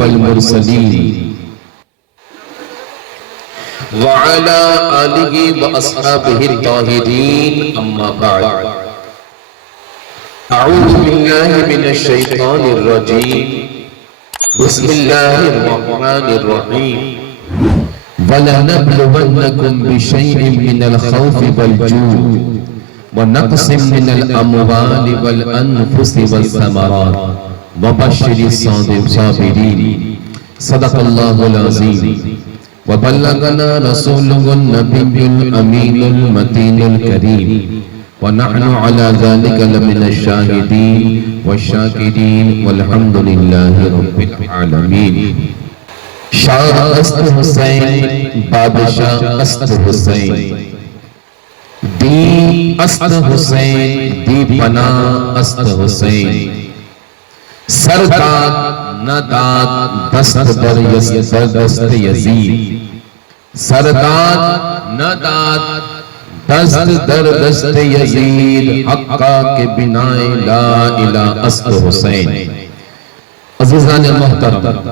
والمرسلين وعلى آله وأصحابه الطاهرين أما بعد أعوذ بالله من الشيطان الرجيم بسم الله الرحمن الرحيم وَلَنَبْلُوَنَّكُمْ بِشَيْءٍ مِّنَ الْخَوْفِ وَالْجُوعِ وَنَقْصٍ مِّنَ الْأَمْوَالِ وَالْأَنفُسِ وَالثَّمَرَاتِ وَبَشِّرِ الصَّابِرِينَ صدق اللہ العظیم وبلغنا رسوله النبي الأمين المتين الكريم ونحن على ذلك لمن الشاهدين والشاكرين والحمد لله رب العالمين شاہ است حسین بادشاہ است حسین دی است حسین دی پناہ است حسین سرداد نداد دست در دست یزید سرداد نداد دست در دست یزید حقا کے بنائے لا الہ است حسین عزیزان محترم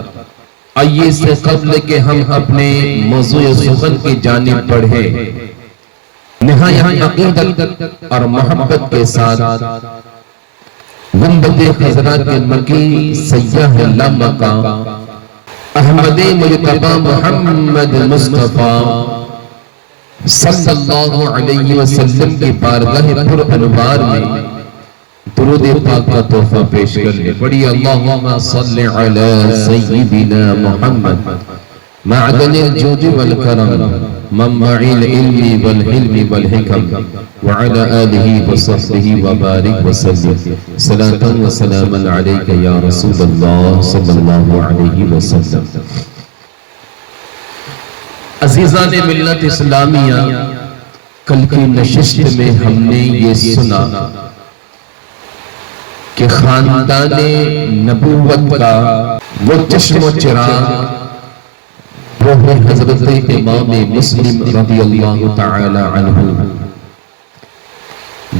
آئیے سے قبل کہ ہم اپنے موضوع سخن کی جانب بڑھیں نہایت عقیدت اور محبت کے ساتھ گنبد خضرا کے مکی سیاح لامکا احمد مجتبی محمد مصطفیٰ صلی اللہ علیہ وسلم کی بارگاہ پر انوار میں درود پاک کا تحفہ پیش کرنے پڑی اللہم صلی علی سیدنا محمد معدن الجود والکرم منبع العلم والحلم والحکم وعلى آلہ وصحبہ وبارک وسلم صلاة وسلاما علیکہ یا رسول اللہ صلی اللہ علیہ وسلم عزیزان ملت اسلامیہ کل کی نشست میں ہم نے یہ سنا کہ خاندان نبوت کا وہ چشم و چراغ وہ ہے حضرت امام مسلم رضی اللہ تعالی عنہ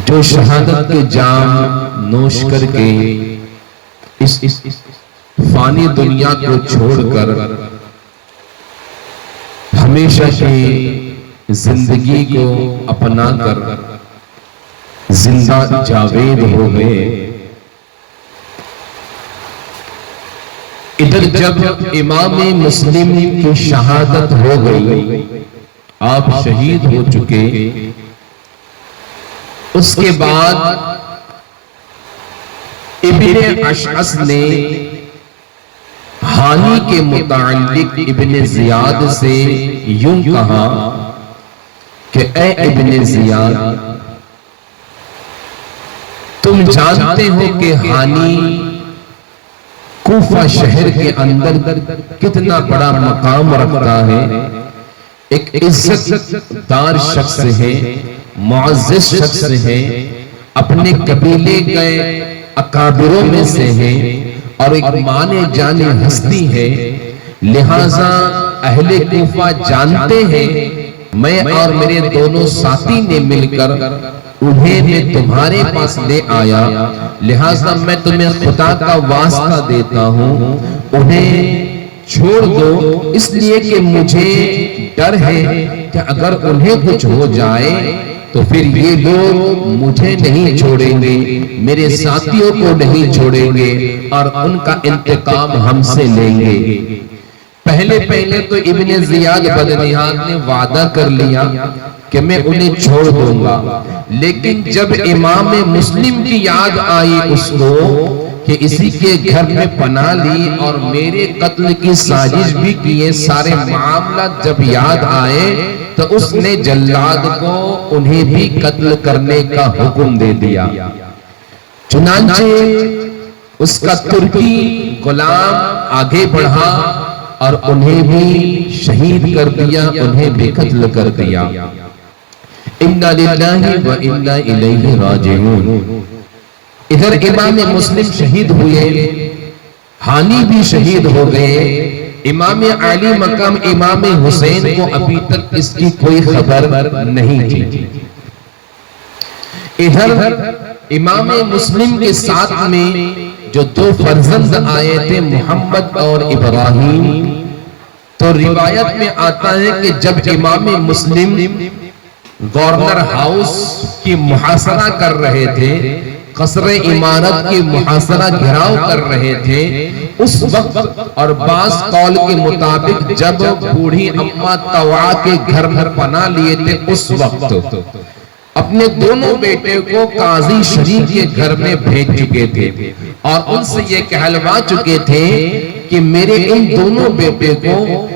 جو شہادت کے جام نوش کر کے اس فانی دنیا کو چھوڑ کر ہمیشہ کی زندگی کو اپنا کر زندہ جاوید ہو گئے ادھر جب امام مسلم کی شہادت ہو گئی آپ شہید ہو چکے اس کے بعد ابن اشعث نے ہانی کے متعلق ابن زیاد سے یوں کہا کہ اے ابن زیاد تم جانتے ہو کہ ہانی کوفہ شہر کے اندر کتنا بڑا مقام رکھتا ہے ایک عزت دار شخص ہے معزز شخص ہے اپنے قبیلے کے اکابروں میں سے ہے اور ایک مانے جانے ہستی ہے لہٰذا اہل کوفہ جانتے ہیں میں اور میرے دونوں ساتھی نے مل کر انہیں میں تمہارے پاس لے آیا لہٰذا میں تمہیں خدا کا واسطہ دیتا ہوں انہیں چھوڑ دو اس لیے کہ مجھے ڈر ہے کہ اگر انہیں کچھ ہو جائے تو پھر یہ لوگ مجھے نہیں چھوڑیں گے میرے ساتھیوں کو نہیں چھوڑیں گے اور ان کا انتقام ہم سے لیں گے پہلے تو ابن زیاد بدنیات نے وعدہ کر لیا کہ میں انہیں چھوڑ دوں گا لیکن جب امام مسلم کی یاد آئی اس کو کہ اسی کے گھر میں پناہ لی اور میرے قتل کی سازش بھی کیے سارے معاملات جب یاد آئے تو اس نے جلاد کو انہیں بھی قتل کرنے کا حکم دے دیا چنانچہ اس کا ترکی غلام آگے بڑھا اور انہیں بھی شہید کر دیا انہیں بھی قتل کر دیا اِنَّا لِلَّهِ وَإِنَّا إِلَيْهِ رَاجِعُونَ ادھر امام مسلم شہید ہوئے ہانی بھی شہید ہو گئے امام علی مقام امام حسین کو ابھی تک اس کی کوئی خبر نہیں تھی ادھر امام مسلم کے ساتھ میں جو دو فرزند آئے تھے محمد اور ابراہیم، تو روایت میں آتا ہے کہ جب امام مسلم گورنر ہاؤس کی محاصرہ کر رہے تھے، قصر عمارت کی محاصرہ گھراؤ کر رہے تھے، اس وقت اور بعض قول کے مطابق جب بوڑھی اماں طوعا کے گھر میں پناہ لیے تھے، اس وقت اپنے دونوں بیٹے کو قاضی شریف کے گھر میں بھیج چکے تھے اور ان سے یہ کہلوا چکے تھے کہ میرے ان دونوں بیٹے کو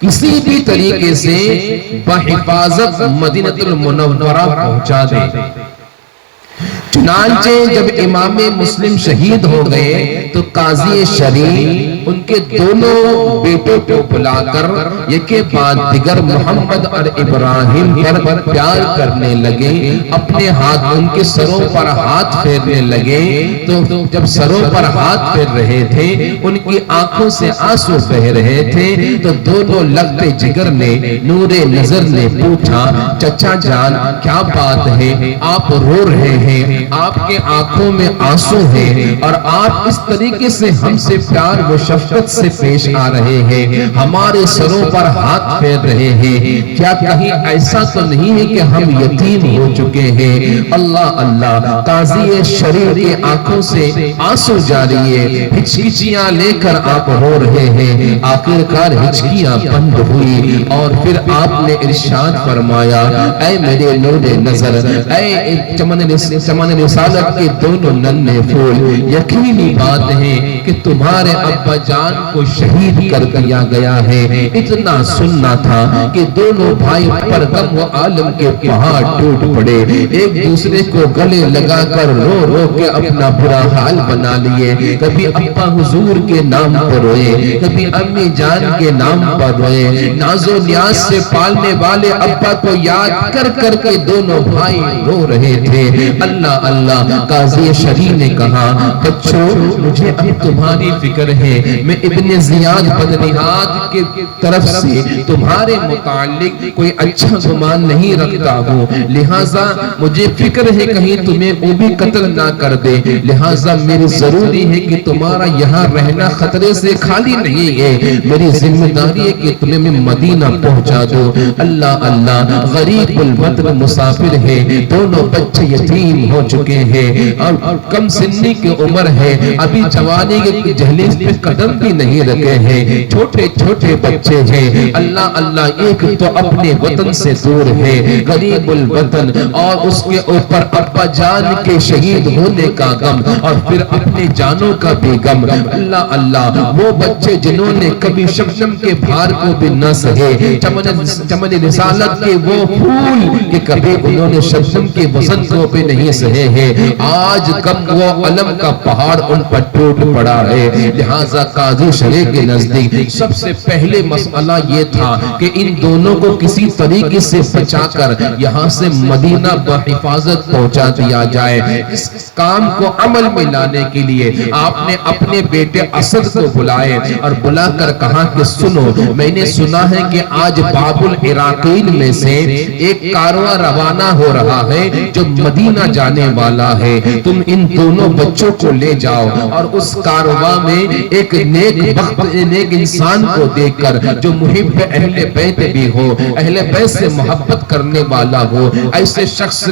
کسی بھی طریقے سے بحفاظت مدینہ المنورہ پہنچا دیں۔ چنانچہ جب امام مسلم شہید ہو گئے تو قاضی شریف ان کے دونوں بیٹوں کو بلا کر یکے بعد دیگر محمد اور ابراہیم پر پیار کرنے لگے، اپنے ہاتھ ان کے سروں پر ہاتھ پھیرنے لگے۔ تو جب سروں پر ہاتھ پھیر رہے تھے، ان کی آنکھوں سے آنسو بہہ رہے تھے، تو دونوں لگتے جگر نے نور نظر نے پوچھا، چچا جان کیا بات ہے، آپ رو رہے ہیں، آپ کے آنکھوں میں آنسو ہیں اور آپ اس طریقے سے ہم سے پیار و شفقت سے پیش آ رہے ہیں، ہمارے سروں پر ہاتھ پھیر رہے ہیں، کیا کہیں ایسا تو نہیں ہے کہ ہم یتیم ہو چکے ہیں؟ اللہ اللہ، قاضی شریف کی آنکھوں سے آنسو جاری ہے، ہچکیاں لے کر آپ رو رہے ہیں۔ آخرکار ہچکیاں بند ہوئی اور پھر آپ نے ارشاد فرمایا، اے میرے نور نظر، اے چمن رسالت کے دونوں ننھے پھول، یقینی بات ہے کہ تمہارے ابا جان کو شہید کر دیا گیا ہے۔ اتنا سننا تھا کہ دونوں بھائی پر غم و عالم کے پہاڑ ٹوٹ پڑے، ایک دوسرے کو گلے لگا کر رو رو کے اپنا برا حال بنا لیے، کبھی ابا حضور کے نام پر روئے، کبھی امی جان کے نام پر روئے، ناز و نیاز سے پالنے والے ابا کو یاد کر کر کے دونوں بھائی رو رہے تھے۔ اللہ اللہ، قاضی شریف نے کہا، بچوں مجھے اب تمہاری فکر ہے، میں ابن زیاد بدنہاد کی طرف سے تمہارے متعلق کوئی اچھا گمان نہیں رکھتا ہوں، لہٰذا مجھے فکر ہے کہیں تمہیں وہ بھی قتل نہ کر دے، لہٰذا میری ضروری ہے کہ تمہارا یہاں رہنا خطرے سے خالی نہیں ہے، میری ذمہ داری ہے کہ تمہیں میں مدینہ پہنچا دوں۔ اللہ اللہ، غریب الوطن مسافر ہے، دونوں بچے یتیم ہو چکے ہیں اور کم سنی کی عمر ہے، ابھی جوانی کے جہلیز پہ قدم بھی نہیں رکھے ہیں، چھوٹے چھوٹے بچے ہیں۔ اللہ اللہ، ایک تو اپنے وطن سے دور ہے، غریب الوطن، اور اس کے اوپر ابا جان کے شہید ہونے کا غم اور پھر اپنے جانوں کا بھی غم۔ اللہ اللہ، وہ بچے جنہوں نے کبھی شبنم کے بھار کو بھی نہ سہے، چمن رسالت کے وہ پھول کہ کبھی انہوں نے شبنم کے وزن کو بھی نہیں سہے ہیں، آج کم وہ علم کا پہاڑ ان پر ٹوٹ پڑا ہے۔ لہٰذا قاضی شریف کے نزدیک سب سے پہلے مسئلہ یہ تھا کہ ان دونوں کو کسی طریقے سے بچا کر یہاں سے مدینہ بحفاظت پہنچا دیا جائے۔ اس کام کو عمل میں لانے کے لیے آپ نے اپنے بیٹے اسد کو بلائے اور بلا کر کہا کہ سنو، میں نے سنا ہے کہ آج باب العراقین میں سے ایک کارواں روانہ ہو رہا ہے جو مدینہ جانے والا ہے، تم ان دونوں بچوں کو لے جاؤ اور اس کارواں میں ایک نیک انسان کو دیکھ کر جو محب اہل بیت بھی ہو، اہل بیت سے محبت کرنے والا ہو، ایسے شخص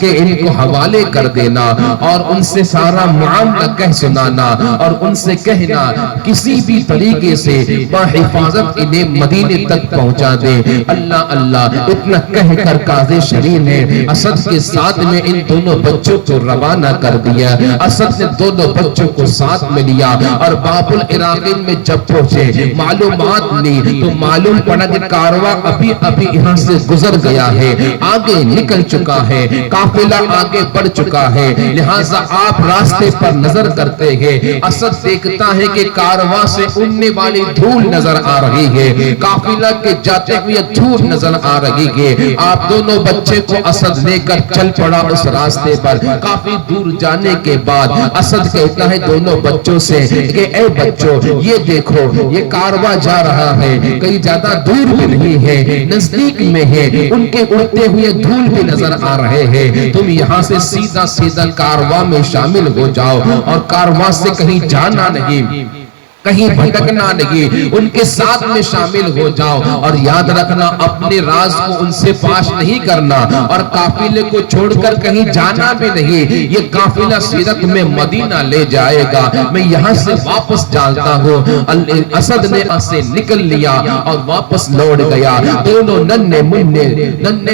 کے ان کو حوالے کر دینا اور ان سے سارا معاملہ کہہ سنانا اور ان سے کہنا کسی بھی طریقے سے بحفاظت انہیں مدینے تک پہنچا دے۔ اللہ اللہ، اتنا کہہ کر قاضی شریف نے اسد کے ساتھ میں ان دونوں بچوں کو روانہ کر دیا۔ اسد نے دونوں بچوں کو ساتھ میں لیا اور باب العراقین میں جب پہنچے، معلومات لی تو معلوم پڑا کہ کارواں ابھی یہاں سے گزر گیا ہے، آگے نکل چکا ہے، قافلہ آگے بڑھ چکا ہے، لہٰذا آپ راستے پر نظر کرتے ہیں، اسد دیکھتا ہے کہ کارواں سے اڑنے والی دھول نظر آ رہی ہے، قافلہ کے جاتے ہوئے دھول نظر آ رہی ہے۔ آپ دونوں بچے کو اسد لے کر چل پڑا اس اس راستے پر کافی دور جانے کے بعد اسد کہتا ہے دونوں بچوں سے کہ اے بچوں یہ دیکھو یہ کارواں جا رہا ہے، کہیں زیادہ دور بھی نہیں ہے، نزدیک میں ہے، ان کے اڑتے ہوئے دھول بھی نظر آ رہے ہیں، تم یہاں سے سیدھا سیدھا کارواں میں شامل ہو جاؤ اور کارواں سے کہیں جانا نہیں، کہیں بھٹکنا نہیں، ان کے ساتھ میں شامل ہو جاؤ، اور یاد رکھنا اپنے راز کو ان سے فاش نہیں کرنا، اور قافلے کو چھوڑ کر کہیں جانا بھی نہیں، یہ قافلہ سیرت میں مدینہ لے جائے گا، میں یہاں سے واپس جانتا ہوں۔ اسد نے اسے نکل لیا اور واپس لوٹ گیا، دونوں ننھے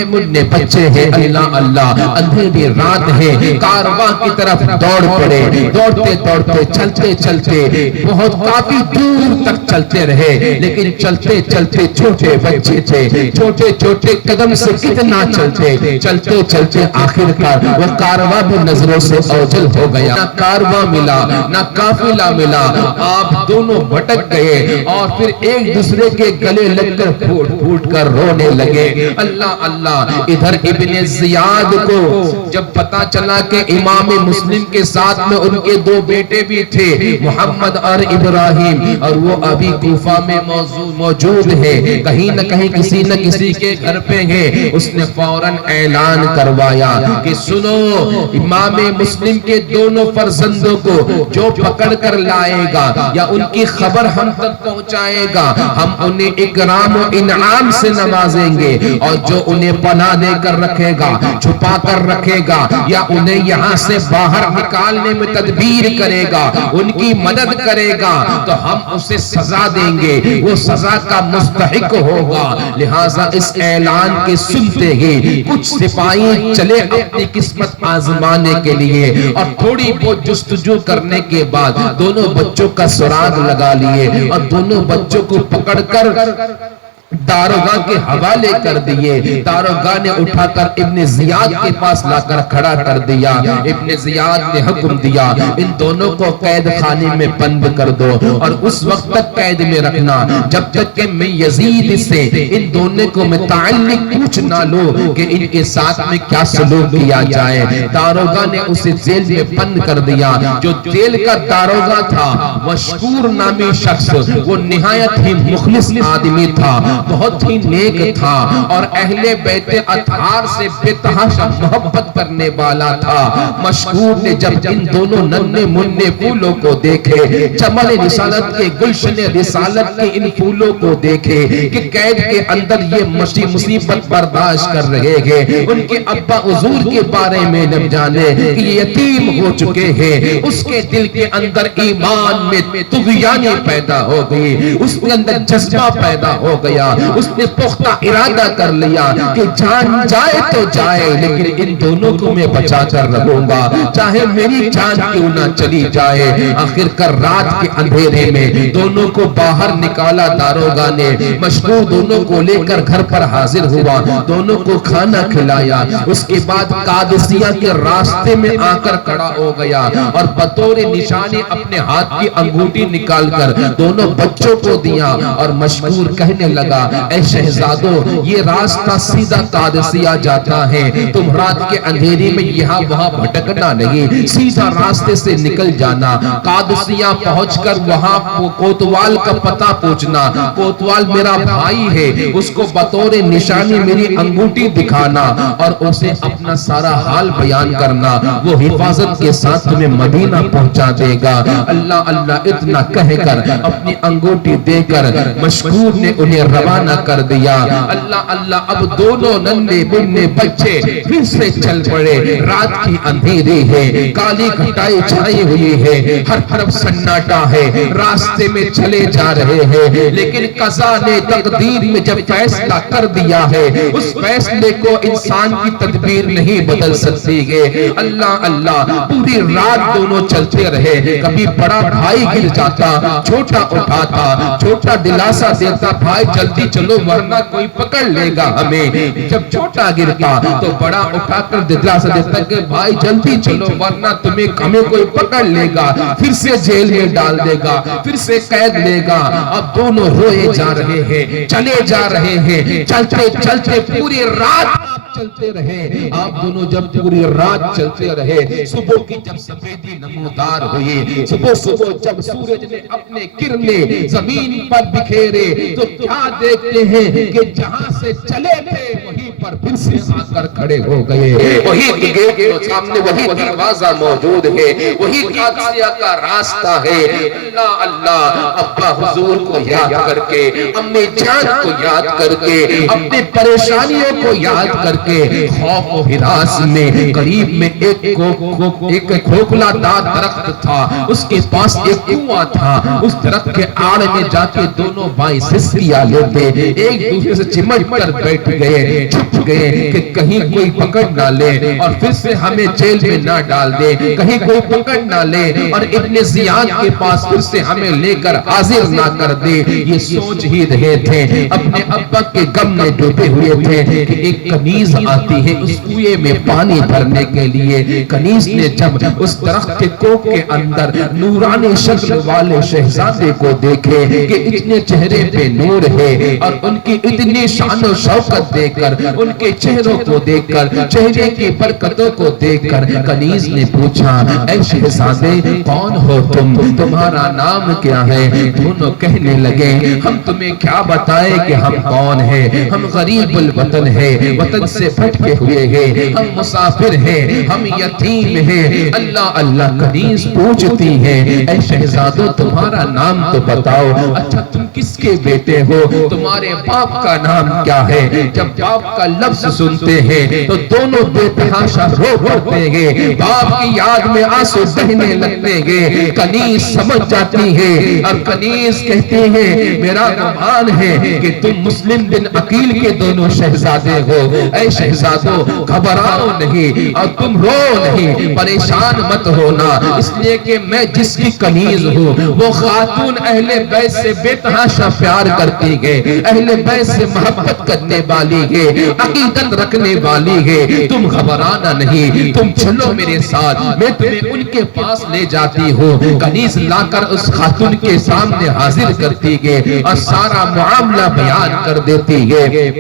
منھے بچے ہیں، اللہ اللہ، اندھیری رات ہے، کارواں کی طرف دوڑ پڑے، دوڑتے دوڑتے چلتے چلتے بہت کافی دور تک چلتے رہے، لیکن چلتے چلتے چھوٹے بچے تھے، چھوٹے چھوٹے قدم سے کتنا چلتے چلتے چلتے آخر کار وہ کارواں بھی نظروں سے اوجھل ہو گیا، نہ کارواں ملا نہ قافلہ ملا، آپ دونوں بھٹک گئے اور پھر ایک دوسرے کے گلے لگ کر پھوٹ پھوٹ کر رونے لگے۔ اللہ اللہ، ادھر ابن زیاد کو جب پتا چلا کہ امام مسلم کے ساتھ میں ان کے دو بیٹے بھی تھے، محمد اور ابراہیم، اور وہ ابھی کوفہ میں موجود ہے، کہیں نہ کہیں کسی نہ کسی کے گھر پہ ہیں، اس نے فوراً اعلان کروایا کہ سنو، امام مسلم کے دونوں فرزندوں کو جو پکڑ کر لائے گا یا ان کی خبر ہم تک پہنچائے گا، ہم انہیں اکرام و انعام سے نوازیں گے، اور جو انہیں پناہ دے کر رکھے گا، چھپا کر رکھے گا، یا انہیں یہاں سے باہر نکالنے میں تدبیر کرے گا، ان کی مدد کرے گا، تو ہم اسے سزا دیں گے، وہ سزا کا مستحق ہوگا۔ لہٰذا اس اعلان کے سنتے ہی کچھ سپاہی چلے اپنی قسمت آزمانے کے لیے، اور تھوڑی بہت جستجو کرنے کے بعد دونوں بچوں کا سراغ لگا لیے اور دونوں بچوں کو پکڑ کر داروغہ کے حوالے کر دیے۔ داروغہ نے اٹھا کر ابن زیاد کے پاس لا کر کھڑا کر دیا۔ ابن زیاد نے حکم دیا ان دونوں کو قید خانے میں بند کر دو اور اس وقت تک قید میں رکھنا جب تک کہ میں یزید سے ان دونوں کو متعلق پوچھ نہ لو کہ ان کے ساتھ میں کیا سلوک کیا جائے۔ داروغہ نے اسے جیل میں بند کر دیا۔ جو جیل کا داروغہ تھا مشکور نامی شخص، وہ نہایت ہی مخلص آدمی تھا، بہت ہی نیک تھا اور اہل بیت اطہار سے بے تحاشا محبت کرنے والا تھا۔ مشکور نے جب ان دونوں ننھے منھے پھولوں کو دیکھے، چمن رسالت کے گلشن رسالت کے ان پھولوں کو دیکھے کہ قید کے اندر یہ مصیبت برداشت کر رہے ہیں، ان کے ابا حضور کے بارے میں جب جانے کہ یہ یتیم ہو چکے ہیں، اس کے دل کے اندر ایمان میں طغیانی پیدا ہو گئی، اس کے اندر جذبہ پیدا ہو گیا، اس نے پختہ ارادہ کر لیا کہ جان جائے تو جائے لیکن ان دونوں کو میں بچا کر رہوں گا، چاہے میری جان کیوں نہ چلی جائے۔ آخر کر رات کے اندھیرے میں دونوں کو باہر نکالا داروغہ نے، مشکور دونوں کو لے کر گھر پر حاضر ہوا، دونوں کو کھانا کھلایا، اس کے بعد قادسیہ کے راستے میں آ کر کھڑا ہو گیا اور بطور نشانی اپنے ہاتھ کی انگوٹھی نکال کر دونوں بچوں کو دیا اور مشکور کہنے لگا اے شہزادو، یہ راستہ سیدھا قادسیہ جاتا ہے، تم رات کے اندھیرے میں یہاں وہاں بھٹکنا نہیں، سیدھا راستے سے نکل جانا، قادسیہ پہنچ کر وہاں کوتوال کا پتہ پوچھنا، کوتوال میرا بھائی ہے، اس کو بطور نشانی میری انگوٹھی دکھانا اور اسے اپنا سارا حال بیان کرنا، وہ حفاظت کے ساتھ تمہیں مدینہ پہنچا دے گا۔ اللہ اللہ اتنا کہہ کر اپنی انگوٹھی دے کر مشکور نے انہیں روانہ کر دیا۔ اللہ اللہ، اب دونوں ننھے منھے بچے پھر سے چل پڑے، رات کی اندھیری ہے، کالی گھٹائی چھائی ہوئی ہے، ہر طرف سناٹا ہے، راستے میں چلے جا رہے ہیں، لیکن قضا نے تقدیر میں جب فیصلہ کر دیا ہے اس فیصلے کو انسان کی تدبیر نہیں بدل سکتی ہے۔ اللہ اللہ، پوری رات دونوں چلتے رہے، کبھی بڑا بھائی گر جاتا، چھوٹا اٹھاتا، چھوٹا دلاسا دیتا بھائی جلدی چلو ورنہ کوئی پکڑ لے گا ہمیں، جب چھوٹا گرتا تو بڑا اٹھا کر دلاسا دیتا کہ بھائی جلدی چلو ورنہ ہمیں کوئی پکڑ لے گا، پھر سے جیل میں ڈال دے گا، پھر سے قید لے گا۔ اب دونوں روئے جا رہے ہیں، چلے جا رہے ہیں، چلتے چلتے پوری رات چلتے رہے. آپ دونوں جب پوری رات چلتے رہے, صبح کی جب سفیدی نمودار ہوئی, صبح جب سورج نے اپنے کرنے زمین پر بکھیرے, تو کیا دیکھتے ہیں کہ جہاں سے چلے تھے وہیں پر پھر سے آ کر کھڑے ہو گئے. وہی گیٹ کے سامنے وہی دروازہ موجود ہے, وہی قادسیہ کا راستہ ہے. اللہ اللہ, ابا حضور کو یاد کر کے, امی جان کو یاد کر کے, اپنے پریشانیوں کو یاد کر کے, خوف و ہراس میں قریب میں ایک کھوکھلا دار درخت تھا, اس کے پاس ایک کنواں تھا. اس درخت کے آڑ میں جا کے دونوں بھائی سسکیاں لیتے, ایک دوسرے سے چمٹ کر بیٹھ گئے, چھپ گئے کہ کہیں کوئی پکڑ نہ لے اور پھر سے ہمیں جیل میں نہ ڈال دے, کہیں کوئی پکڑ نہ لے اور ابن زیاد کے پاس پھر سے ہمیں لے کر حاضر نہ کر دے. یہ سوچ ہی رہے تھے, اپنے ابا کے غم میں ڈوبے ہوئے تھے کہ ایک کنیز آتی ہے اس کنویں میں پانی بھرنے کے لیے. کنیز نے جب اس درخت کے کوک کے اندر نورانی شکل والے شہزادے کو دیکھے کہ اتنے چہرے پہ نور ہے, اور ان کی اتنی شان و شوکت دیکھ کر, ان کے چہروں کو دیکھ کر, چہرے کی برکتوں کو دیکھ کر کنیز نے پوچھا, اے شہزادے کون ہو تم, تمہارا نام کیا ہے؟ دونوں کہنے لگے, ہم تمہیں کیا بتائیں کہ ہم کون ہیں, ہم غریب الوطن ہیں, وطن سے بھٹکے ہوئے ہیں, ہم مسافر ہیں, ہم یتیم ہیں. اللہ اللہ کنیز پوچھتی ہے, اے شہزادو تمہارا نام تو بتاؤ, اچھا تم کس کے بیٹے ہو, تمہارے باپ کا نام کیا ہے؟ جب باپ کا لفظ سنتے ہیں تو دونوں بے تحاشا رو پڑتے ہیں, باپ کی یاد میں آنسو بہنے لگتے ہیں. کنیز سمجھ جاتی ہے اور کنیز کہتی ہے, میرا گمان ہے کہ تم مسلم بن عقیل کے دونوں شہزادے ہو. اے شہزادو گھبراؤ نہیں اور تم رو نہیں, پریشان مت ہونا, اس لیے کہ میں جس کی کنیز ہوں وہ خاتون اہل بیت سے بے تحاشا پیار کرتی ہے, اہل بیت سے محبت کرنے والی ہے, عقیدت رکھنے والی ہے. تم گھبرانا نہیں, تم چلو میرے ساتھ, میں تمہیں ان کے پاس لے جاتی ہوں. کنیز لا کر اس خاتون کے سامنے حاضر کرتی ہے اور سارا معاملہ بیان کر دیتی ہے.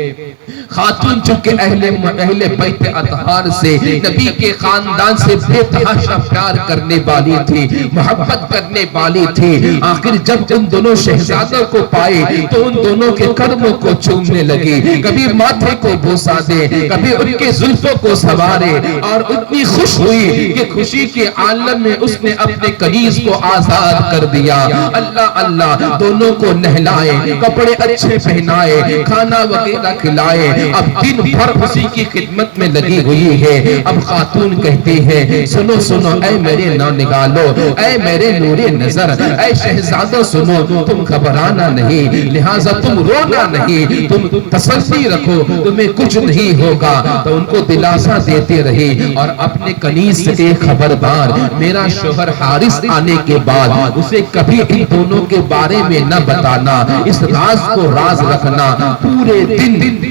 خاتون چونکہ اہل بیت اطہار سے, نبی کے خاندان سے بے تحاشا پیار کرنے والی تھی, محبت کرنے والی تھی. آخر جب ان دونوں شہزادوں کو پائے تو ان دونوں کے قدموں کو چومنے لگی, کبھی ماتھے کو بوسا دے, کبھی ان کے زلفوں کو سوارے, اور اتنی خوش ہوئی کہ خوشی کے عالم میں اس نے اپنے کنیز کو آزاد کر دیا. اللہ اللہ, دونوں کو نہلائے, کپڑے اچھے پہنائے, کھانا وغیرہ کھلائے. اب دن بھر اسی کی خدمت میں لگی ہوئی ہے. اب خاتون کہتی ہے, سنو سنو اے میرے نونگالو, اے میرے نور نظر, اے شہزادو سنو, تم گھبرانا نہیں, لہٰذا تم رونا نہیں, تم تسلی رکھو, تمہیں کچھ نہیں ہوگا. تو ان کو دلاسا دیتے رہی اور اپنے کنیز سے خبردار, میرا شوہر حارث آنے کے بعد اسے کبھی ان دونوں کے بارے میں نہ بتانا, اس راز کو راز رکھنا. پورے دن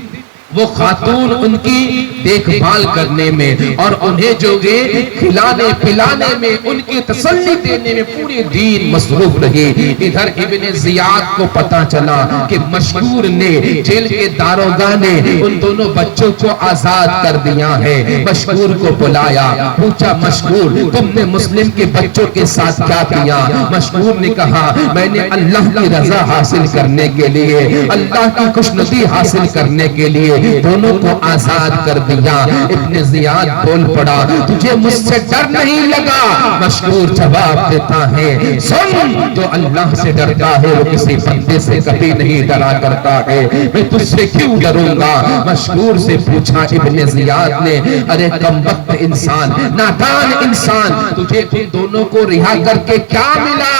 وہ خاتون ان کی دیکھ بھال کرنے میں اور انہیں جو گئے کھلانے پلانے میں, ان کی تسلی دینے میں پورے دن مصروف رہی. ادھر ابن زیاد کو پتا چلا کہ مشکور نے, جیل کے داروغہ نے ان دونوں بچوں کو آزاد کر دیا ہے. مشکور کو بلایا, پوچھا مشکور تم نے مسلم کے بچوں کے ساتھ کیا کیا؟ مشکور نے کہا, میں نے اللہ کی رضا حاصل کرنے کے لیے, اللہ کی خوشنودی حاصل کرنے کے لیے دونوں کو آزاد کر دیا. ابن زیاد بول پڑا, تجھے مجھ سے ڈر نہیں لگا؟ مشکور جواب دیتا ہے, سن, جو اللہ سے ڈرتا ہے وہ کسی بندے سے کبھی نہیں ڈرا کرتا ہے, میں تجھ سے کیوں ڈروں گا؟ مشکور سے پوچھا ابن زیاد نے, ارے کمبخت انسان, نادان انسان, تجھے ان دونوں کو رہا کر کے کیا ملا؟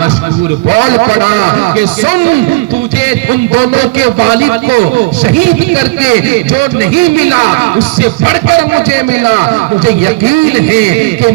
مشکور بول پڑا کہ سن, تجھے ان دونوں کے والد کو شہید کر کے جو نہیں ملا اس سے بڑھ کر مجھے ملا. مجھے یقین ہے کہ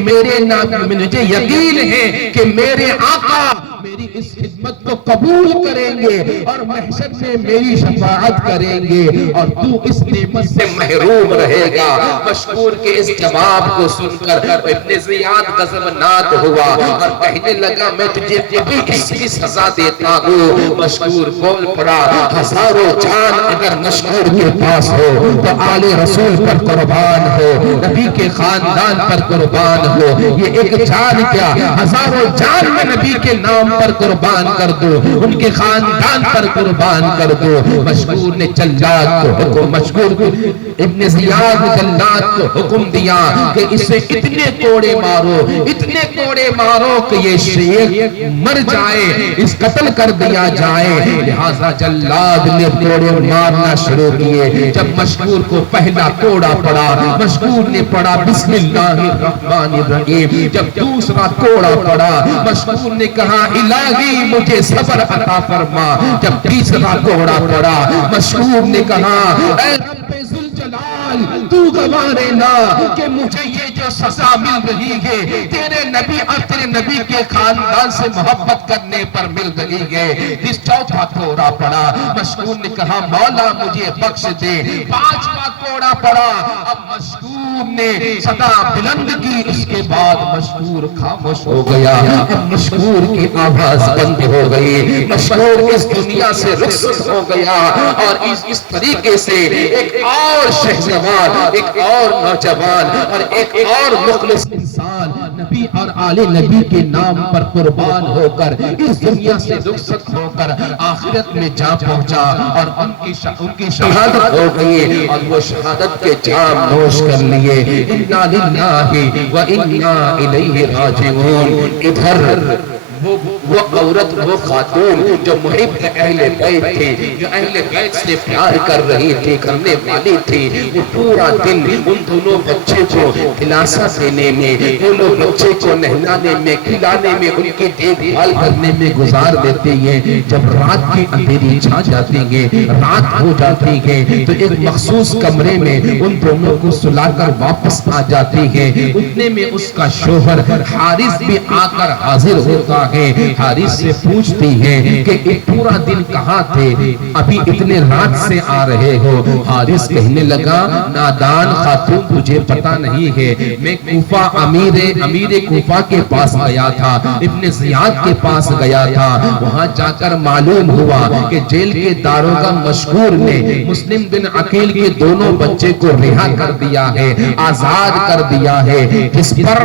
میرے آقا میری اس خدمت کو قبول کریں گے اور محشر میں میری شفاعت کریں گے اور تو اس نعمت سے محروم رہے گا۔ مشکور کے اس جواب کو سن کر ابن زیاد غضبناک ہوا اور کہنے لگا میں تجھے ابھی اس کی سزا دیتا ہوں۔ مشکور بول پڑا ہزاروں جان اگر مشکور کے پاس ہو تو آل رسول پر قربان ہو، نبی کے خاندان پر قربان ہو، یہ ایک جان کیا ہزاروں جان میں نبی کے نام پر قربان کر دو، ان کے خاندان پر قربان کر دو۔ مشکور نے جلاد کو حکم، مشکور کو ابن زیاد نے جلاد کو حکم دیا کہ اسے اتنے کوڑے مارو، اتنے کوڑے مارو کہ یہ شیخ مر جائے، اس قتل کر دیا جائے۔ لہذا جلاد نے کوڑے مارنا شروع کیے۔ جب مشکور کو پہلا کوڑا پڑا، مشکور نے پڑھا بسم اللہ الرحمن الرحیم۔ جب دوسرا کوڑا پڑا، مشکور نے کہا الہی مجھے صبر عطا فرما۔ جب تیسرا کوڑا پڑا، مشکور نے کہا اے رب ذوالجلال تو گواہ رہنا کہ مجھے یہ جو سزا مل رہی ہے تیرے نبی اور تیرے نبی کے خاندان سے محبت کرنے پر مل رہی ہے۔ اس چوتھا کوڑا پڑا، مشکور نے کہا مولا مجھے بخش دے۔ پانچواں کوڑا پڑا، اب مشکور نے صدا بلند کی، اس کے بعد مشکور خاموش ہو گیا۔ اب مشکور کی آواز بند ہو گئی، مشکور اس دنیا سے رخصت ہو گیا اور اس طریقے سے ایک اور شہنوار، ایک اور نوجوان اور ایک اور مخلص انسان نبی اور آل نبی کے نام پر قربان ہو کر اس دنیا سے رخصت ہو کر آخرت میں جا پہنچا اور ان کی شہادت ہو گئی اور وہ شہادت کے جام نوش کر لیے۔ انا للہ و انا الیہ راجعون۔ ادھر وہ عورت، وہ خاتون جو محب اہل بیت تھی، جو اہل بیت سے پیار کر رہی تھی، کرنے والی تھی، وہ پورا دن ان دونوں بچے کو دلاسا دینے میں، دونوں بچے کو نہلانے میں، کھلانے میں، ان کی دیکھ بھال کرنے میں گزار دیتے ہیں۔ جب رات کی اندھیری چھا جاتی ہے، رات ہو جاتی ہے تو ایک مخصوص کمرے میں ان دونوں کو سلا کر واپس آ جاتی ہے۔ اتنے میں اس کا شوہر حارث بھی آ کر حاضر ہوتا ہے۔ حارث سے پوچھتی ہے کہ پورا دن کہاں تھے، ابھی اتنے رات سے آ رہے ہو؟ حارث کہنے لگا نادان خاتون تجھے پتا نہیں ہے، میں کوفہ امیر کوفہ کے پاس گیا تھا، ابن زیاد کے پاس گیا تھا۔ وہاں جا کر معلوم ہوا کہ جیل کے داروغہ مشکور نے مسلم بن عقیل کے دونوں بچے کو رہا کر دیا ہے، آزاد کر دیا ہے، جس پر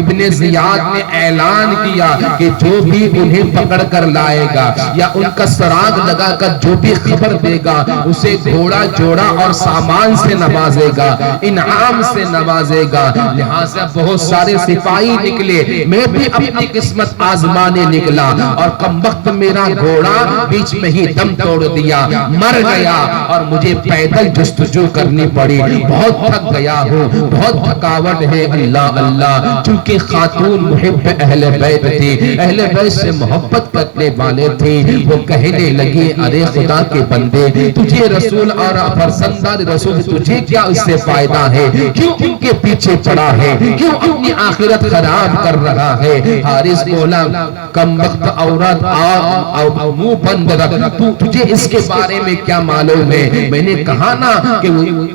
ابن زیاد نے اعلان کیا کہ جو بھی انہیں پکڑ کر لائے گا یا ان کا سراغ لگا کر جو بھی خبر دے گا اسے گھوڑا جوڑا اور سامان سے نوازے گا، انعام سے نوازے گا۔ لہٰذا بہت سارے سپاہی نکلے، میں بھی اپنی قسمت آزمانے نکلا اور کم وقت میرا گھوڑا بیچ میں ہی دم توڑ دیا، مر گیا اور مجھے پیدل جستجو کرنی پڑی، بہت تھک گیا ہوں، بہت تھکاوٹ ہے۔ اللہ اللہ، چونکہ خاتون محب اہل بیت تھی، اہل بیت سے محبت کرنے والے تھے، وہ کہنے لگے ارے خدا کے بندے تجھے رسول اور فرزندان رسول تجھے کیا اس سے فائدہ ہے، کیوں ان کے پیچھے پڑا ہے، کیوں اپنی آخرت خراب کر رہا ہے؟ حارث بولا کم وقت عورت منہ بند رکھ، تجھے اس کے بارے میں کیا معلوم ہے؟ میں نے کہا نا کہ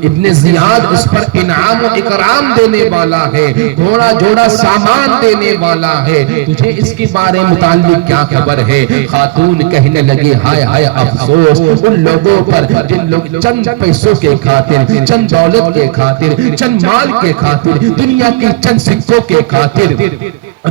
ابن زیاد اس پر انعام و اکرام دینے والا ہے، گھوڑا جوڑا سامان دینے والا ہے، تجھے اس کے بارے متعلق کیا خبر ہے؟ خاتون کہنے لگے ہائے ہائے افسوس ان لوگوں پر جن لوگ چند پیسوں کے خاطر، چند دولت کے خاطر، چند مال کے خاطر، دنیا کی چند سکوں کے خاطر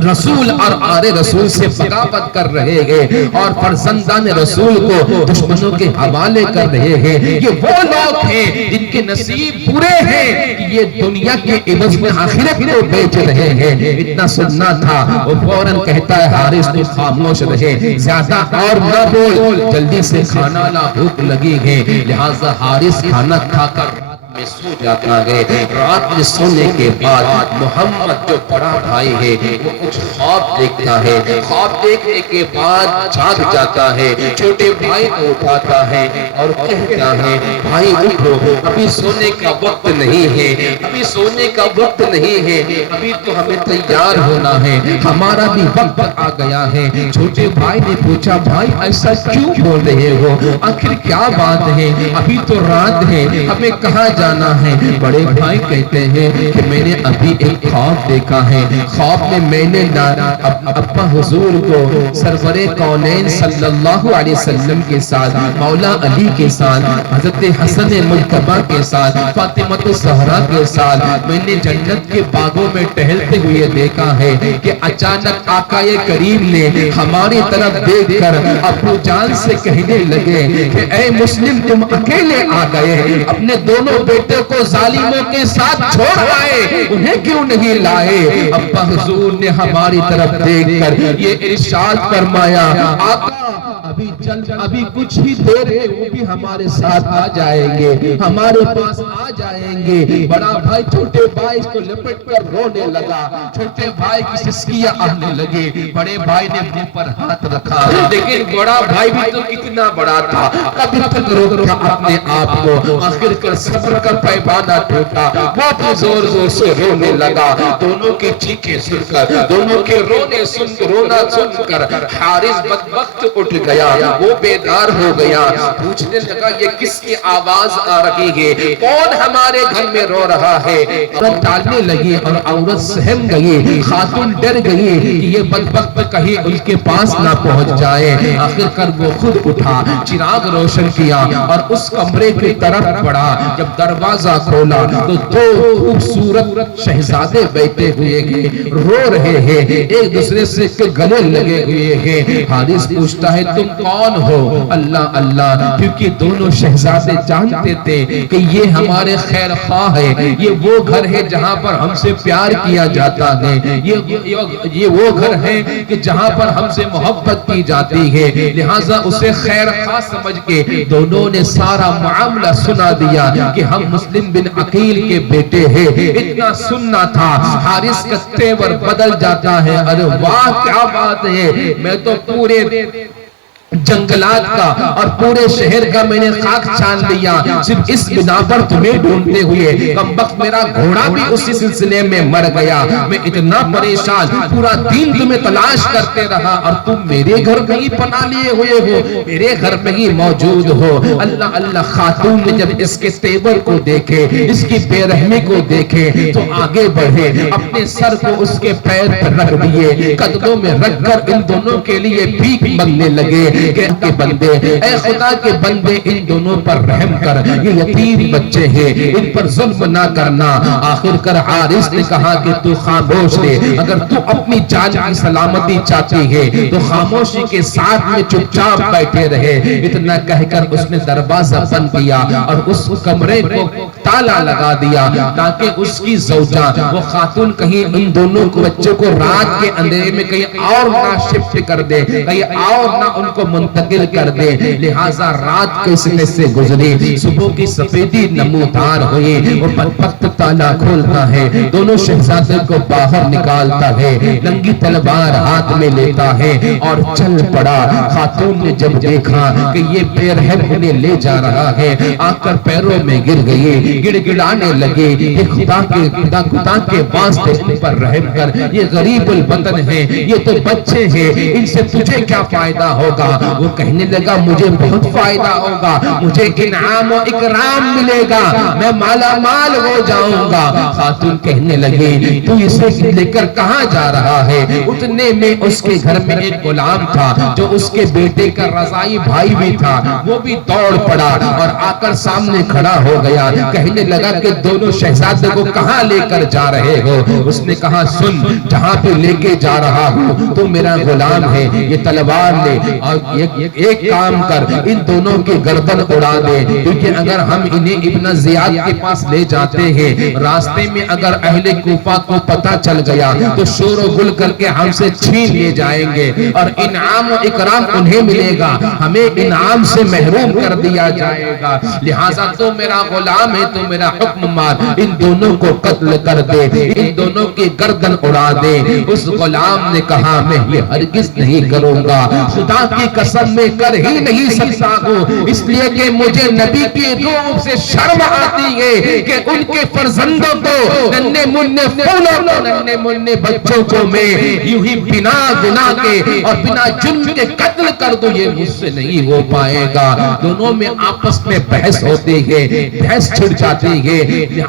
رسول اور آل رسول سے بغاوت کر رہے ہیں اور فرزندان رسول کو دشمنوں کے حوالے کر رہے ہیں۔ یہ وہ لوگ ہیں جن کے نصیب برے ہیں کہ یہ دنیا کے عوض میں آخرت کو بیچ رہے ہیں۔ اتنا سننا تھا، وہ فوراً کہتا ہے حارث تو خاموش رہے، زیادہ اور نہ بول، جلدی سے کھانا لا، بھوک لگی ہے۔ لہٰذا حارث کھانا کھا کر میں سو جاتا ہے. رات میں سونے کے بعد محمد جو بڑا بھائی ہے وہ کچھ خواب دیکھتا ہے. خواب دیکھنے کے بعد جاگ جاتا ہے. چھوٹے بھائی کو اٹھاتا ہے اور کہتا ہے بھائی اٹھو، ابھی سونے کا وقت نہیں ہے، ابھی سونے کا وقت نہیں ہے، ابھی تو ہمیں تیار ہونا ہے، ہمارا بھی وقت آ گیا ہے. چھوٹے بھائی نے پوچھا بھائی ایسا کیوں بول رہے ہو، آخر کیا بات ہے، ابھی تو رات ہے، ہمیں کہاں جانا ہے؟ بڑے بھائی کہتے ہیں کہ میں نے ابھی ایک خواب دیکھا ہے. خواب میں نے ابا حضور کو سرور کونین صلی اللہ علیہ وسلم کے ساتھ، مولا علی کے ساتھ، حضرت حسن مجتبی کے ساتھ، فاطمہ الزہرا کے ساتھ میں نے جنت کے باغوں میں ٹہلتے ہوئے دیکھا ہے کہ اچانک آقا کریم نے ہماری طرف دیکھ کر ابو جان سے کہنے لگے کہ اے مسلم تم اکیلے آ گئے، اپنے دونوں بیٹے کو ظالموں کے ساتھ چھوڑ آئے، انہیں کیوں نہیں لائے؟ ابا حضور نے ہماری طرف دیکھ کر یہ ارشاد فرمایا آقا ابھی کچھ ہی دیر ہے، وہ بھی ہمارے ساتھ آ جائیں گے، ہمارے پاس آ جائیں گے. بڑا بھائی چھوٹے بھائی کو لپٹ کر رونے لگا. چھوٹے بھائی کی سسکیاں آنے لگے. بڑے بھائی نے منہ پر ہاتھ رکھا، لیکن بڑا بھائی بھی تو کتنا بڑا تھا، کبھی تک روکا اپنے آپ کو. آخر کر صبر کا پیمانہ ٹوٹا، وہ بھی زور زور سے رونے لگا. دونوں کے چیخیں سن کر، دونوں کے رونا سن کر حارث بدبخت اٹھ گیا. وہ بیدار ہو گیا، پوچھنے لگا یہ کس کی آواز آ رہی ہے، کون ہمارے گھر میں رو رہا ہے؟ عورت ٹالنے لگی اور عورت سہم گئی. خاتون ڈر گئی کہ یہ بدبخت کہیں ان کے پاس نہ پہنچ جائے. آخر کر وہ خود اٹھا، چراغ روشن کیا اور اس کمرے کی طرف بڑھا. جب دروازہ کھولا تو دو خوبصورت شہزادے بیٹھے ہوئے ہیں، رو رہے ہیں، ایک دوسرے سے گلے لگے ہوئے ہیں. حارث پوچھتا ہے تم کون ہو؟ اللہ اللہ، کیونکہ دونوں شہزادے جانتے تھے کہ یہ ہمارے خیر خواہ ہے، یہ وہ گھر ہے جہاں پر ہم سے پیار کیا جاتا ہے، یہ وہ گھر ہے کہ جہاں پر ہم سے محبت کی جاتی ہے. لہٰذا اسے خیر خواہ سمجھ کے دونوں نے سارا معاملہ سنا دیا کہ ہم مسلم بن عقیل کے بیٹے ہیں. اتنا سننا تھا، حارث کا تیور بدل جاتا ہے. ارے واہ کیا بات ہے، میں تو پورے جنگلات کا اور پورے شہر کا میں نے خاک چھان لیا، صرف اس بنا پر تمہیں ڈھونڈتے ہوئے. کمبخت میرا گھوڑا بھی اسی سلسلے میں مر گیا. میں اتنا پریشان، پورا دن تمہیں تلاش کرتے رہا اور تم میرے گھر میں ہی پناہ لیے ہوئے ہو، میرے گھر میں ہی موجود ہو. اللہ اللہ. خاتون نے جب اس کے تیور کو دیکھے، اس کی بے رحمی کو دیکھے تو آگے بڑھے، اپنے سر کو اس کے پیر پر رکھ دیے، قدموں میں رکھ کر ان دونوں کے لیے بھیک مانگنے لگے کہ بندے، اے خدا کے بندے، ان دونوں پر رحم کر، یہ یتیم بچے ہیں، ان پر ظلم نہ کرنا. آخر کر حارث نے کہا کہ تو خاموش رہ، اگر تو اپنی جان کی سلامتی چاہتی ہے تو خاموشی کے ساتھ میں چپ چاپ بیٹھے رہے. اتنا کہہ کر اس نے دروازہ بند کیا اور اس کمرے کو تالا لگا دیا تاکہ اس کی زوجہ وہ خاتون کہیں ان دونوں کو بچوں کو رات کے اندھیرے میں کہیں اور نہ شفٹ کر دے، کہیں اور نہ ان کو منتقل کر دے. لہٰذا رات کیسے سے گزری، صبح کی سفیدی نمودار ہوئی. وہ بدبخت تالا کھولتا ہے، دونوں شہزادے کو باہر نکالتا ہے، ننگی تلوار ہاتھ میں لیتا ہے اور چل پڑا. خاتون نے جب دیکھا کہ یہ بے رحم انہیں لے جا رہا ہے، آ کر پیروں میں گر گئی، گڑ گڑانے لگے، خدا کے واسطے ان پر رحم کر، یہ غریب الوطن ہیں، یہ تو بچے ہیں، ان سے تجھے کیا فائدہ ہوگا؟ وہ کہنے لگا مجھے بہت فائدہ ہوگا، مجھے انعام و اکرام ملے گا، میں مالا مال ہو جاؤں گا. خاتون کہنے لگی تو اسے لے کر کہاں جا رہا ہے؟ اتنے میں اس کے گھر میں ایک غلام تھا جو اس کے بیٹے کا رضائی بھائی بھی تھا. وہ بھی دوڑ پڑا اور آ کر سامنے کھڑا ہو گیا. کہنے لگا کہ دونوں شہزادے کو کہاں لے کر جا رہے ہو؟ اس نے کہا سن، جہاں پہ لے کے جا رہا ہوں تو میرا غلام ہے، یہ تلوار لے اور ایک کام کر، ان دونوں کی گردن اڑا دے، کیونکہ اگر ہم انہیں ابن زیاد کے پاس لے جاتے ہیں، راستے میں اگر اہل کوفہ کو پتہ چل گیا تو شور و گل کر کے ہم سے چھین لے جائیں گے، اور انعام و اکرام انہیں ملے گا، ہمیں انعام سے محروم کر دیا جائے گا، لہٰذا تو میرا غلام ہے، تو میرا حکم مان، ان دونوں کو قتل کر دے، ان دونوں کی گردن اڑا دے۔ اس غلام نے کہا میں یہ ہرگز نہیں کروں گا، خدا کی قسم میں کر ہی نہیں سکتا ہوں، اس لیے کہ مجھے نبی کی روح سے شرم آتی ہے کہ ان کے فرزندوں کو، ننھے منھے پھولوں کو، ننھے منھے بچوں کو میں یوں ہی بنا گناہ کے اور بنا جرم کے قتل کر دوں، یہ مجھ سے نہیں ہو پائے گا۔ دونوں میں آپس میں بحث ہوتی ہے، بحث چھڑ جاتی ہے،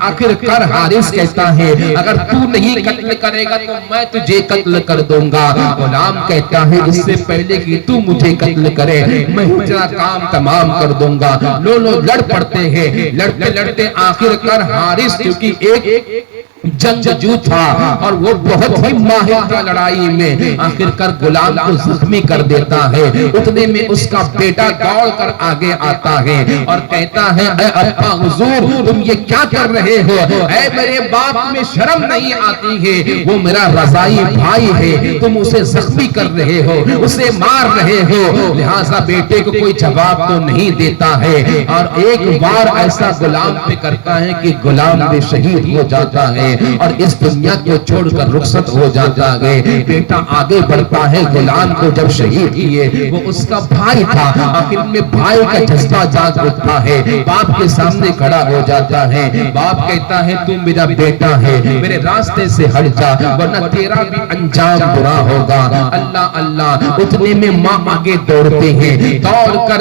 آخر کر حارث کہتا ہے اگر تو نہیں قتل کرے گا تو میں تجھے قتل کر دوں گا۔ غلام کہتا ہے اس سے پہلے کہ تو مجھے قتل کرے میں تیرا کام تمام کر دوں گا۔ دونوں لڑ پڑتے ہیں، لڑتے لڑتے آخر کر حارث کیونکہ ایک جنگجو تھا اور وہ بہت ہی ماہر تھا لڑائی میں، آخر کر غلام کو زخمی کر دیتا ہے۔ اتنے میں اس کا بیٹا دوڑ کر آگے آتا ہے اور کہتا ہے اے ابا حضور تم یہ کیا کر رہے ہو، اے میرے باپ میں شرم نہیں آتی ہے، وہ میرا رضائی بھائی ہے، تم اسے زخمی کر رہے ہو، اسے مار رہے ہو۔ لہٰذا بیٹے کو کوئی جواب تو نہیں دیتا ہے، اور ایک بار ایسا غلام پہ کرتا ہے کہ غلام بھی شہید ہو جاتا ہے اور اس دنیا کو چھوڑ کر رخصت ہو جاتا ہے۔ بیٹا آگے بڑھتا ہے، غلام کو جب شہید کیے وہ اس کا بھائی تھا، آخر میں بھائی کا جذبہ جاگ اٹھتا ہے، باپ کے سامنے کھڑا ہو جاتا ہے۔ باپ کہتا ہے تو میرا بیٹا ہے، میرے راستے سے ہٹ جا ورنہ تیرا بھی انجام برا ہوگا۔ اللہ اللہ، اتنے میں ماں آگے دوڑتے ہیں، دوڑ کر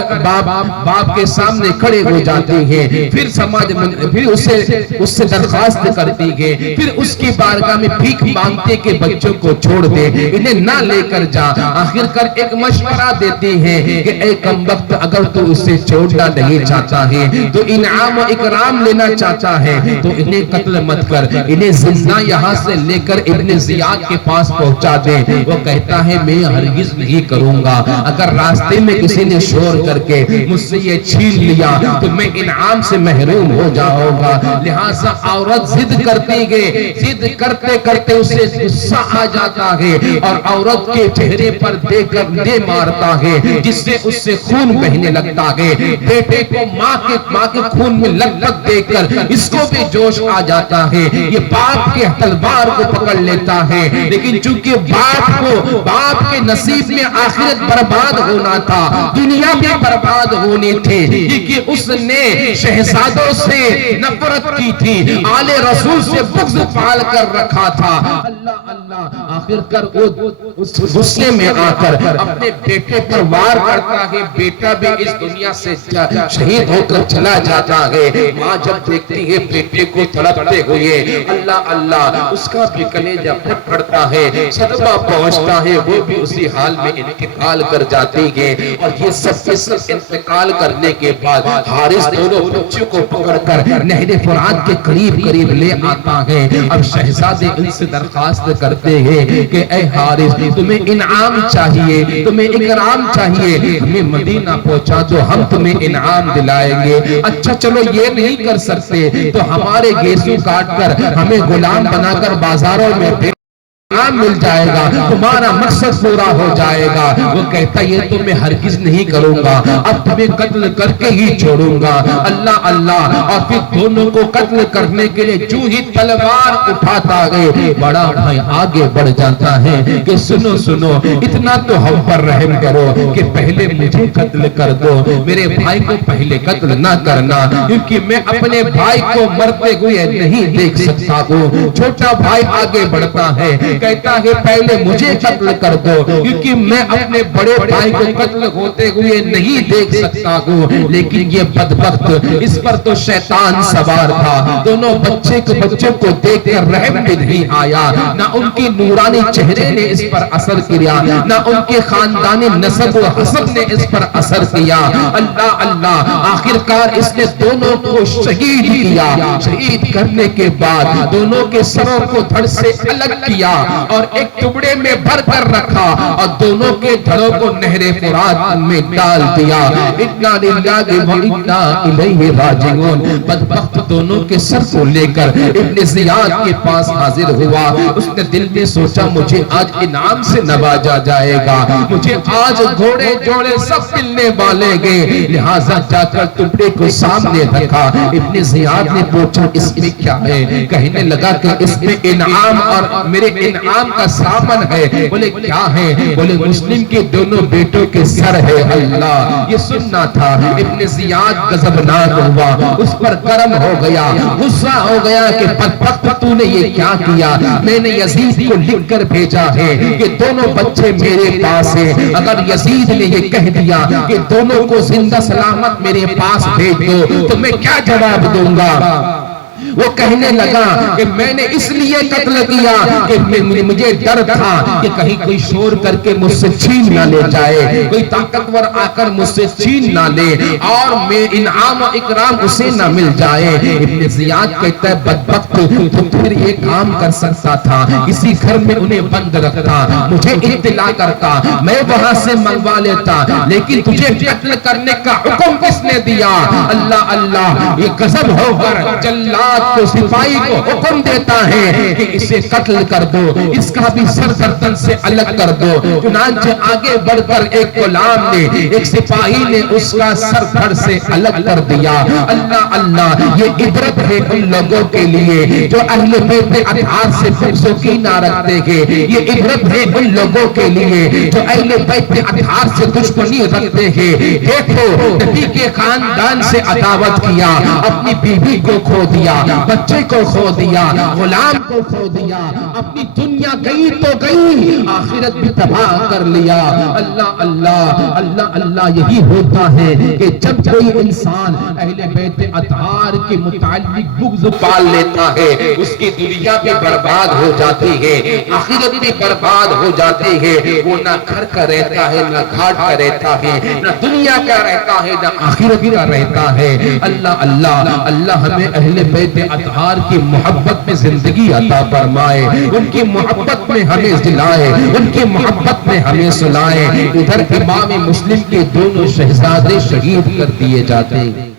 باپ کے سامنے کھڑے ہو جاتے ہیں، پھر اس سے درخواست کرتی ہے، پھر اس کی بارگاہ میں بھیک مانگتے کہ بچوں کو چھوڑ دے، انہیں نہ لے کر جا۔ آخر کر ایک مشورہ دیتی ہے کہ اے کمبخت اگر تو اسے چھوڑنا نہیں چاہتا ہے تو انعام و اکرام لینا چاہتا ہے تو انہیں قتل مت کر، انہیں زندہ یہاں سے لے کر ابن زیاد کے پاس پہنچا دے۔ وہ کہتا ہے میں ہرگز نہیں کروں گا، اگر راستے میں کسی نے شور کر کے مجھ سے یہ چھین لیا تو میں انعام سے محروم ہو جاؤں گا۔ لہٰذا عورت ضد کرتی ہے، ضد کرتے کرتے اسے غصہ آ جاتا ہے اور عورت کے چہرے پر دے کر دے مارتا ہے جس سے اس سے خون بہنے لگتا ہے۔ بیٹے کو ماں کے خون میں لگ دیکھ کر اس کو بھی جوش آ جاتا ہے، یہ باپ کے تلوار کو پکڑ لیتا ہے، لیکن چونکہ باپ کے نصیب میں آخرت برباد ہونا تھا، دنیا بھی برباد ہونی تھی، کیونکہ اس نے شہزادوں سے نفرت کی تھی، آل رسول سے بغض پال کر رکھا تھا۔ اللہ اللہ، آخر کر اس غصے میں آ کر اپنے بیٹے پر وار کرتا ہے، بیٹا بھی اس دنیا سے شہید ہو کر چلا جاتا ہے۔ ماں جب دیکھتی ہے بیٹے کو تڑپتے ہوئے، اللہ اللہ، اس کا بھی کلیجہ پھٹ پڑتا ہے، صدمہ پہنچتا ہے، وہ بھی اسی حال میں انتقال کر جاتی ہے۔ اور یہ سب انتقال کرنے کے بعد حارث دونوں بچوں کو پکڑ کر نہر فرات کے قریب لے آتا ہے۔ اب شہزادے ان سے درخواست کرتے ہیں کہ اے حارث تمہیں انعام چاہیے، تمہیں اکرام چاہیے، ہمیں مدینہ پہنچا دو ہم تمہیں انعام دلائیں گے۔ اچھا چلو یہ نہیں کر سکتے تو ہمارے گیسو کاٹ کر ہمیں غلام بنا کر بازاروں میں انعام مل جائے گا، تمہارا مقصد پورا ہو جائے گا۔ وہ کہتا یہ تو میں ہرگز نہیں کروں گا، اب تمہیں قتل کر کے ہی چھوڑوں گا۔ اللہ اللہ، اور پھر دونوں کو قتل کرنے کے لیے جو ہی تلوار اٹھاتا گئے، بڑا بھائی آگے بڑھ جاتا ہے کہ سنو اتنا تو ہم پر رحم کرو کہ پہلے مجھے قتل کر دو، میرے بھائی کو پہلے قتل نہ کرنا، کیونکہ میں اپنے بھائی کو مرتے ہوئے نہیں دیکھ سکتا ہوں۔ چھوٹا بھائی آگے بڑھتا ہے، کہتا ہے پہلے مجھے قتل کر دو کیونکہ میں اپنے بڑے بھائی کو قتل ہوتے ہوئے نہیں دیکھ سکتا ہوں۔ لیکن یہ بدبخت، اس پر تو شیطان سوار تھا، دونوں بچوں کو دیکھ کر رحم بھی نہیں آیا، نہ ان کی نورانی چہرے نے اس پر اثر کیا، نہ ان کے خاندانی نسب و حسب نے اس پر اثر کیا۔ اللہ اللہ، آخر کار اس نے دونوں کو شہید کیا۔ شہید کرنے کے بعد دونوں کے سروں کو دھڑ سے الگ کیا اور ایک ٹکڑے میں بھر کر رکھا اور دونوں کے دھڑوں کو نہر فرات میں ڈال دیا۔ انا للہ و انا الیہ راجعون۔ بدبخت دونوں کے سر کو لے کر ابن زیاد کے پاس حاضر ہوا۔ اس نے دل میں سوچا مجھے آج انعام سے نوازا جائے گا، مجھے آج گھوڑے جوڑے سب ملنے والے گے، لہٰذا جا کر ٹکڑے کو سامنے رکھا۔ ابن زیاد نے پوچھا اس میں کیا ہے؟ کہنے لگا کہ اس میں انعام اور میرے انعام کا سامان ہے۔ بولے کیا ہے؟ بولے مسلم کے دونوں بیٹوں کے سر ہے۔ اللہ، یہ سننا تھا۔ ابن زیاد غضبناک ہوا، اس پر گرم ہو گیا، غصہ ہو گیا کہ بدبخت تو نے یہ کیا کیا؟ میں نے یزید کو لکھ کر بھیجا ہے کہ دونوں بچے میرے پاس ہیں، اگر یزید نے یہ کہہ دیا کہ دونوں کو زندہ سلامت میرے پاس بھیج دو تو میں کیا جواب دوں گا؟ وہ کہنے لگا کہ میں نے اس لیے قتل کیا کہ مجھے ڈر تھا کہ کہیں کوئی شور کر کے مجھ سے چھین نہ لے جائے، کوئی طاقتور آ کر مجھ سے چھین نہ لے اور میں انعام و اکرام اسے نہ مل جائے۔ ابن زیاد کہتا ہے بدبخت تو پھر یہ کام کر سکتا تھا، کسی گھر میں انہیں بند رکھتا، مجھے اطلاع کرتا، میں وہاں سے منگوا لیتا، لیکن تجھے قتل کرنے کا حکم کس نے دیا؟ اللہ اللہ، یہ غضب ہو کر جلاد کو سپاہی کو حکم دیتا ہے کہ اسے قتل کر دو، اس کا بھی سر گردن سے الگ کر دو۔ چنانچہ آگے بڑھ کر ایک غلام نے، ایک سپاہی نے اس کا سر دھڑ سے الگ کر دیا۔ اللہ اللہ، یہ عبرت ہے ان لوگوں کے لیے جو اہل بیت اطہار سے بغض و کینہ رکھتے ہیں، یہ عبرت ہے ان لوگوں کے لیے جو اہل بیت اطہار سے دشمنی رکھتے ہیں۔ دیکھو نبی کے خاندان سے عداوت کیا، اپنی بیوی کو کھو دیا، بچے کو کھو دیا، غلام کو کھو دیا، اپنی دنیا گئی تو گئی، آخرت بھی تباہ کر لیا۔ اللہ اللہ اللہ اللہ، یہی ہوتا ہے کہ جب کوئی انسان اہل بیت اطہار کے متعلق بغض پال لیتا ہے، اس کی دنیا بھی برباد ہو جاتی ہے، آخرت بھی برباد ہو جاتی ہے۔ وہ نہ گھر کا رہتا ہے، نہ گھاٹ کا رہتا ہے، نہ دنیا کا رہتا ہے، نہ آخرت کا رہتا ہے۔ اللہ اللہ اللہ ہمیں اہل بیت اطہار کی محبت میں زندگی عطا فرمائے، ان کی محبت میں ہمیں جلائے، ان کی محبت میں ہمیں سلائے۔ ادھر امام مسلم کے دونوں شہزادے شہید کر دیے جاتے ہیں۔